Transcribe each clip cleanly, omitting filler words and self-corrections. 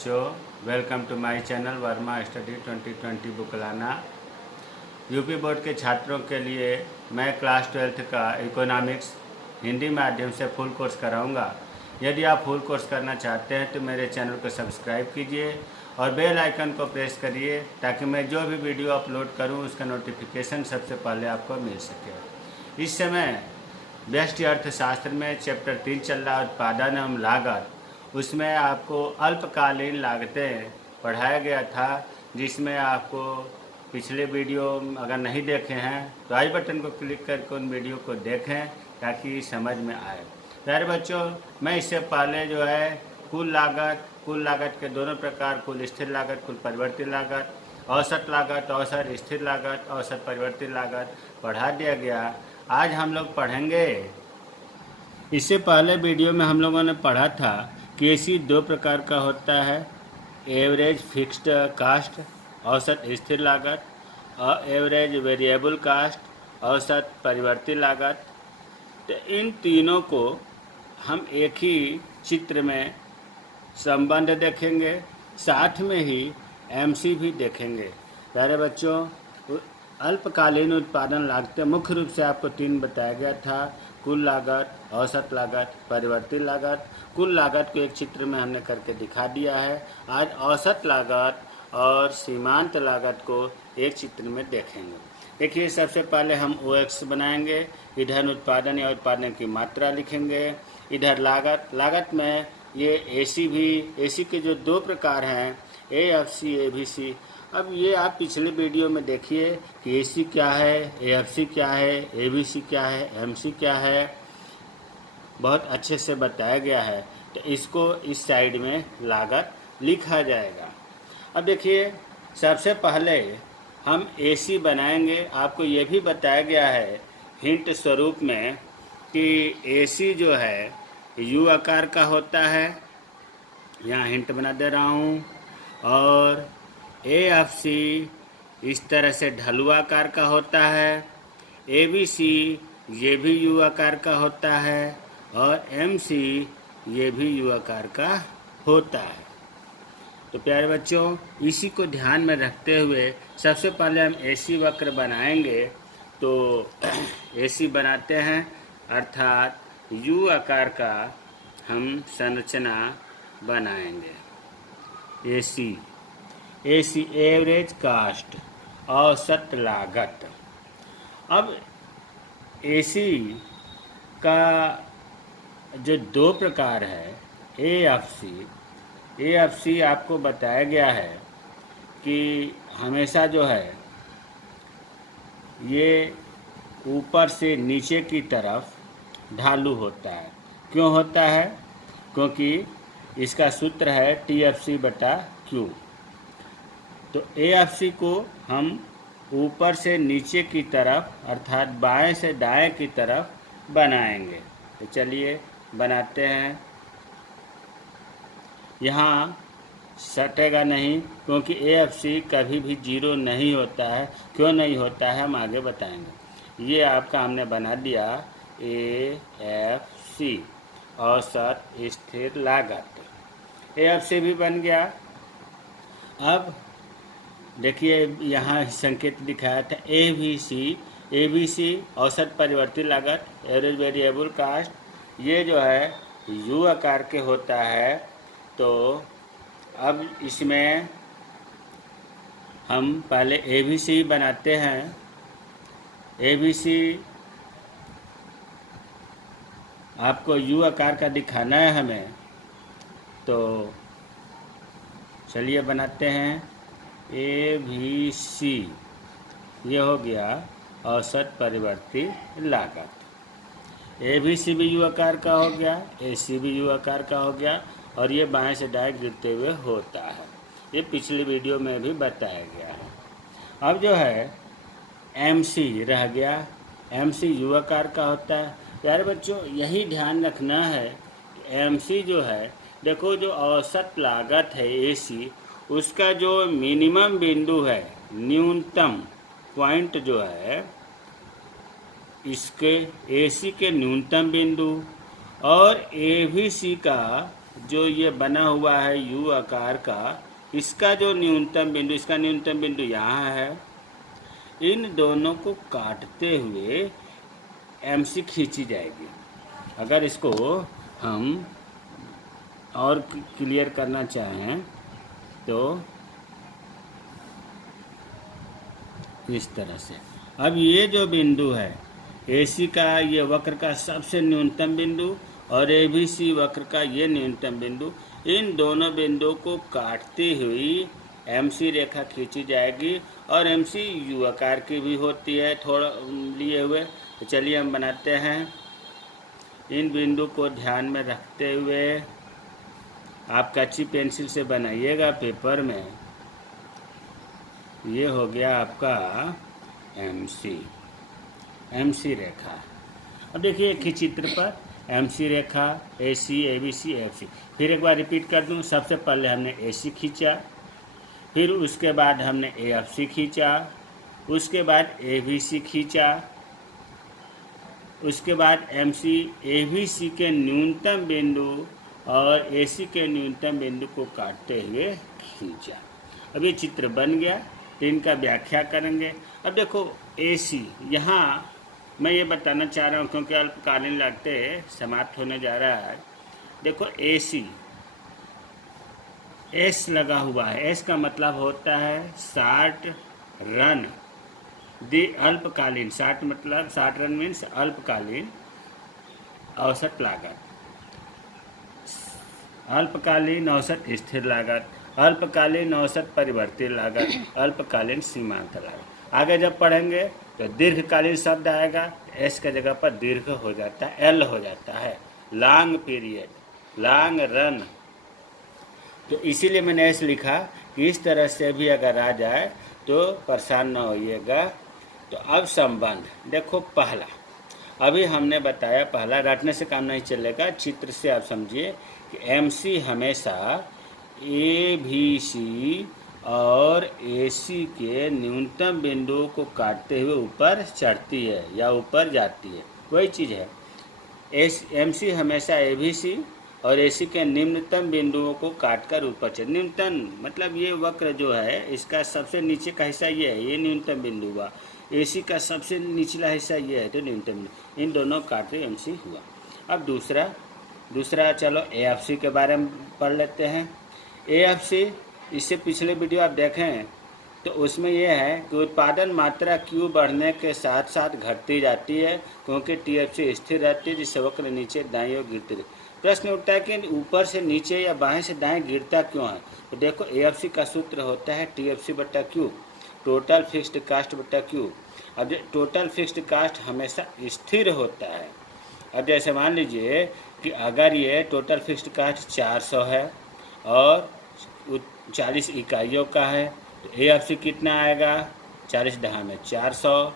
बच्चों, welcome to my channel Verma study 2020 बुकलाना। UP board के छात्रों के लिए मैं क्लास 12th का इकोनॉमिक्स हिंदी माध्यम से फुल कोर्स कराऊंगा। यदि आप फुल कोर्स करना चाहते हैं तो मेरे चैनल को सब्सक्राइब कीजिए और बेल आइकन को प्रेस करिए ताकि मैं जो भी वीडियो अपलोड करूं उसका नोटिफिकेशन सबसे पहले आपको मिल सके। इस समय व्यष्टि अर्थशास्त्र में चैप्टर 3 चल रहा है, उत्पादन एवं लागत। उसमें आपको अल्पकालीन लागतें पढ़ाया गया था, जिसमें आपको पिछले वीडियो अगर नहीं देखे हैं तो आई बटन को क्लिक करके उन वीडियो को देखें ताकि समझ में आए। प्यारे बच्चों, मैं इससे पहले जो है कुल लागत के दोनों प्रकार, कुल स्थिर लागत, कुल परिवर्तित लागत, औसत लागत, औसत स्थिर लागत, औसत परिवर्तित लागत पढ़ा दिया गया। आज हम लोग पढ़ेंगे, इससे पहले वीडियो में हम लोगों ने पढ़ा था कि एसी दो प्रकार का होता है, एवरेज फिक्स्ड कास्ट औसत स्थिर लागत और एवरेज वेरिएबल कास्ट औसत परिवर्तित लागत। तो इन तीनों को हम एक ही चित्र में संबंध देखेंगे, साथ में ही एमसी भी देखेंगे। प्यारे बच्चों, अल्पकालीन उत्पादन लागतें मुख्य रूप से आपको 3 बताया गया था, कुल लागत, औसत लागत, परिवर्तित लागत। कुल लागत को एक चित्र में हमने करके दिखा दिया है। आज औसत लागत और सीमांत लागत को एक चित्र में देखेंगे। देखिए, सबसे पहले हम OX बनाएंगे, इधर उत्पादन या उत्पादन की मात्रा लिखेंगे, इधर लागत में ये एसी के जो 2 प्रकार हैं, AFC ABC। अब ये आप पिछले वीडियो में देखिए कि एसी क्या है, AFC क्या है, ABC क्या है, MC क्या है, बहुत अच्छे से बताया गया है। तो इसको इस साइड में लागत लिखा जाएगा। अब देखिए, सबसे पहले हम एसी बनाएंगे। आपको ये भी बताया गया है हिंट स्वरूप में कि एसी जो है यू आकार का होता है, यहाँ हिंट बना दे रहा हूँ, और AFC इस तरह से ढलुआ आकार का होता है, ABC ये भी यू आकार का होता है, और MC ये भी यू आकार का होता है। तो प्यारे बच्चों, इसी को ध्यान में रखते हुए सबसे पहले हम एसी वक्र बनाएंगे। तो एसी बनाते हैं, अर्थात यू आकार का हम संरचना बनाएंगे। एसी एवरेज कास्ट औसत लागत। अब एसी का जो 2 प्रकार है, AFC आपको बताया गया है कि हमेशा जो है ये ऊपर से नीचे की तरफ ढालू होता है। क्यों होता है? क्योंकि इसका सूत्र है TFC/Q। तो AFC को हम ऊपर से नीचे की तरफ अर्थात बाएं से दाएं की तरफ बनाएंगे। तो चलिए बनाते हैं। यहाँ सटेगा नहीं, क्योंकि AFC कभी भी 0 नहीं होता है। क्यों नहीं होता है हम आगे बताएंगे। ये आपका हमने बना दिया AFC औसत स्थिर लागत। AFC भी बन गया। अब देखिए, यहाँ संकेत दिखाया था ABC औसत परिवर्तित लागत, एवरेज वेरिएबल कास्ट। ये जो है यू आकार के होता है। तो अब इसमें हम पहले ABC बनाते हैं। ABC आपको यू आकार का दिखाना है हमें, तो चलिए बनाते हैं। ABC ये हो गया औसत परिवर्तित लागत। ABC भी यू आकार का हो गया, AC भी यू आकार का हो गया, और ये बाएं से दाएं गिरते हुए होता है। ये पिछली वीडियो में भी बताया गया है। अब जो है MC रह गया। MC यू आकार का होता है। यार बच्चों, यही ध्यान रखना है कि MC जो है, देखो जो औसत लागत है AC, उसका जो मिनिमम बिंदु है, न्यूनतम पॉइंट जो है, इसके AC के न्यूनतम बिंदु और ABC का जो ये बना हुआ है यू आकार का, इसका जो न्यूनतम बिंदु, इसका न्यूनतम बिंदु यहाँ है। इन दोनों को काटते हुए MC खींची जाएगी। अगर इसको हम और क्लियर करना चाहें तो इस तरह से। अब ये जो बिंदु है AC का, ये वक्र का सबसे न्यूनतम बिंदु और ABC वक्र का ये न्यूनतम बिंदु, इन दोनों बिंदुओं को काटती हुई MC रेखा खींची जाएगी। और MC यू आकार की भी होती है थोड़ा लिए हुए। तो चलिए हम बनाते हैं। इन बिंदु को ध्यान में रखते हुए आप कच्ची पेंसिल से बनाइएगा पेपर में। ये हो गया आपका MC रेखा। अब देखिए एक ही चित्र पर MC रेखा, AC, ABC, FC। फिर एक बार रिपीट कर दूं। सबसे पहले हमने AC खींचा, फिर उसके बाद हमने AFC खींचा, उसके बाद ABC खींचा, उसके बाद MC ABC के न्यूनतम बिंदु और AC के न्यूनतम बिंदु को काटते हुए खींचा। अब ये चित्र बन गया। तो इनका व्याख्या करेंगे। अब देखो AC, यहाँ मैं ये बताना चाह रहा हूँ क्योंकि अल्पकालीन लगते समाप्त होने जा रहा है। देखो AC, S लगा हुआ है। S का मतलब होता है शॉर्ट रन, अल्पकालीन। शॉर्ट मतलब, शॉर्ट रन मीन्स अल्पकालीन औसत लागत, अल्पकालीन औसत स्थिर लागत, अल्पकालीन औसत परिवर्तित लागत, अल्पकालीन सीमांत लागत। आगे जब पढ़ेंगे तो दीर्घकालीन शब्द आएगा। एस के जगह पर दीर्घ हो जाता है, एल हो जाता है। Long period, long run. तो इसीलिए मैंने एस लिखा कि इस तरह से भी अगर आ जाए तो परेशान न होइएगा। तो अब संबंध देखो। पहला, अभी हमने बताया, पहला रटने से काम नहीं चलेगा, चित्र से आप समझिए कि MC हमेशा ABC और AC के न्यूनतम बिंदुओं को काटते हुए ऊपर चढ़ती है या ऊपर जाती है। वही चीज़ है। MC हमेशा ABC और AC के निम्नतम बिंदुओं को काटकर ऊपर चढ़। न्यूनतम मतलब ये वक्र जो है, इसका सबसे नीचे का हिस्सा ये है, ये न्यूनतम बिंदु हुआ। AC का सबसे निचला हिस्सा ये है, तो न्यूनतम बिंदु। इन दोनों काटे MC हुआ। अब दूसरा चलो AFC के बारे में पढ़ लेते हैं। AFC, इससे पिछले वीडियो आप देखें तो उसमें यह है कि उत्पादन मात्रा Q बढ़ने के साथ साथ घटती जाती है क्योंकि TFC स्थिर रहती है, जिससे वक्र नीचे दाईं ओर गिरती है। प्रश्न उठता है कि ऊपर से नीचे या बाएं से दाएं गिरता क्यों है। तो देखो AFC का सूत्र होता है TFC बटा Q, टोटल फिक्स्ड कास्ट बटा Q। अब टोटल फिक्स्ड कास्ट हमेशा स्थिर होता है। अब जैसे मान लीजिए कि अगर ये टोटल फिक्स्ड कास्ट 400 है और 40 इकाइयों का है, तो AFC कितना आएगा? 40 दहा में 400।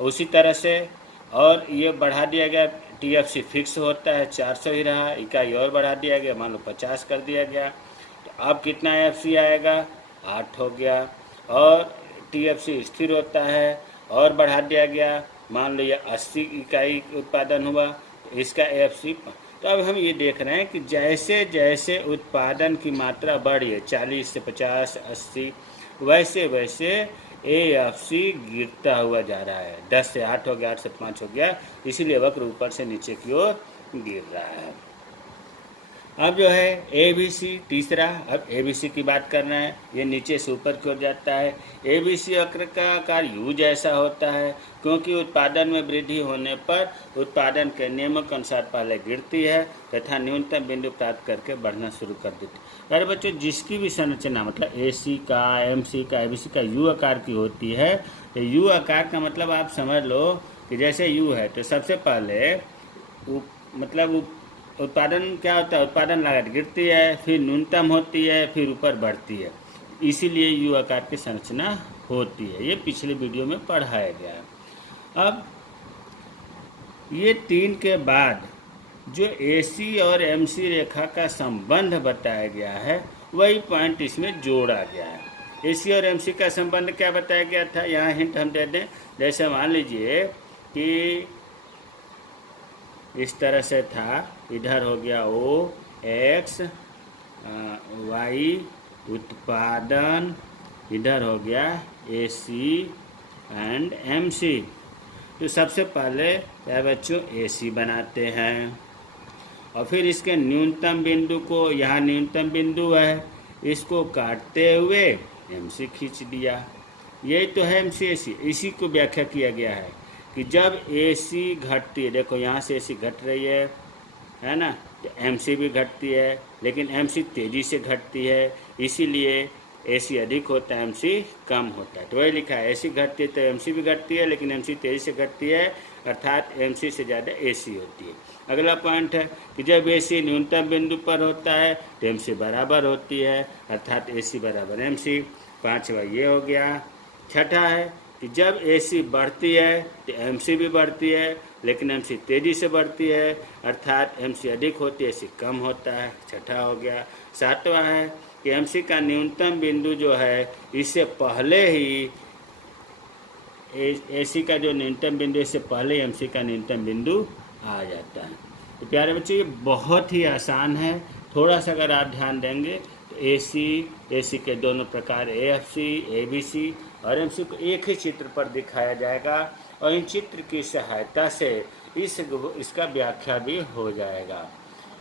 उसी तरह से और ये बढ़ा दिया गया, TFC फिक्स होता है, 400 ही रहा, इकाई और बढ़ा दिया गया, मान लो 50 कर दिया गया। तो अब कितना AFC आएगा? 8 हो गया। और TFC स्थिर होता है और बढ़ा दिया गया, मान लो ये 80 इकाई उत्पादन हुआ, तो इसका AFC। तो अब हम ये देख रहे हैं कि जैसे जैसे उत्पादन की मात्रा बढ़ी है, 40 से 50, 80, वैसे वैसे AFC गिरता हुआ जा रहा है। 10 से 8 हो गया, 8 से 5 हो गया, इसीलिए वक्र ऊपर से नीचे की ओर गिर रहा है। अब जो है ABC तीसरा, अब ABC की बात करना है। ये नीचे से ऊपर की ओर जाता है। ABC वक्र का आकार U जैसा होता है क्योंकि उत्पादन में वृद्धि होने पर उत्पादन के नियमों के अनुसार पहले गिरती है तथा न्यूनतम बिंदु प्राप्त करके बढ़ना शुरू कर देती है। अरे बच्चों, जिसकी भी संरचना मतलब AC का, MC का, ABC का U आकार की होती है, तो U आकार का मतलब आप समझ लो कि जैसे U है तो सबसे पहले मतलब उत्पादन क्या होता है, उत्पादन लागत गिरती है, फिर न्यूनतम होती है, फिर ऊपर बढ़ती है, इसीलिए U आकार की संरचना होती है। ये पिछले वीडियो में पढ़ाया गया है। अब ये 3 के बाद जो AC और MC रेखा का संबंध बताया गया है, वही पॉइंट इसमें जोड़ा गया है। AC और MC का संबंध क्या बताया गया था, यहाँ हिंट हम दे दें। जैसे मान लीजिए कि इस तरह से था, इधर हो गया O, एक्स वाई उत्पादन, इधर हो गया AC एंड MC। तो सबसे पहले क्या बच्चों AC बनाते हैं और फिर इसके न्यूनतम बिंदु को, यहाँ न्यूनतम बिंदु है, इसको काटते हुए MC खींच दिया। यही तो है MC AC। इसी को व्याख्या किया गया है कि जब AC घटती है, देखो यहाँ से AC घट रही है ना, तो MC भी घटती है, लेकिन MC तेज़ी से घटती है, इसीलिए AC अधिक होता है, MC कम होता है। तो वही लिखा है, AC घटती है तो MC भी घटती है, लेकिन MC तेज़ी से घटती है, अर्थात MC से ज़्यादा AC होती है। अगला पॉइंट है कि जब AC न्यूनतम बिंदु पर होता है तो MC बराबर होती है, अर्थात AC बराबर MC। पाँचवा ये हो गया। छठा है कि जब AC बढ़ती है तो MC भी बढ़ती है, लेकिन MC तेज़ी से बढ़ती है, अर्थात MC अधिक होती है, AC कम होता है। छठा हो गया। सातवां है कि MC का न्यूनतम बिंदु जो है, इससे पहले ही AC का जो न्यूनतम बिंदु, इससे पहले ही MC का न्यूनतम बिंदु आ जाता है। तो प्यारे बच्चे, ये बहुत ही आसान है। थोड़ा सा अगर आप ध्यान देंगे तो AC के दोनों प्रकार AFC, ABC और MC को एक ही चित्र पर दिखाया जाएगा और इन चित्र की सहायता से इसका व्याख्या भी हो जाएगा।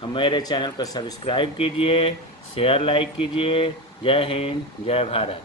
हमारे चैनल को सब्सक्राइब कीजिए, शेयर लाइक कीजिए। जय हिंद, जय भारत।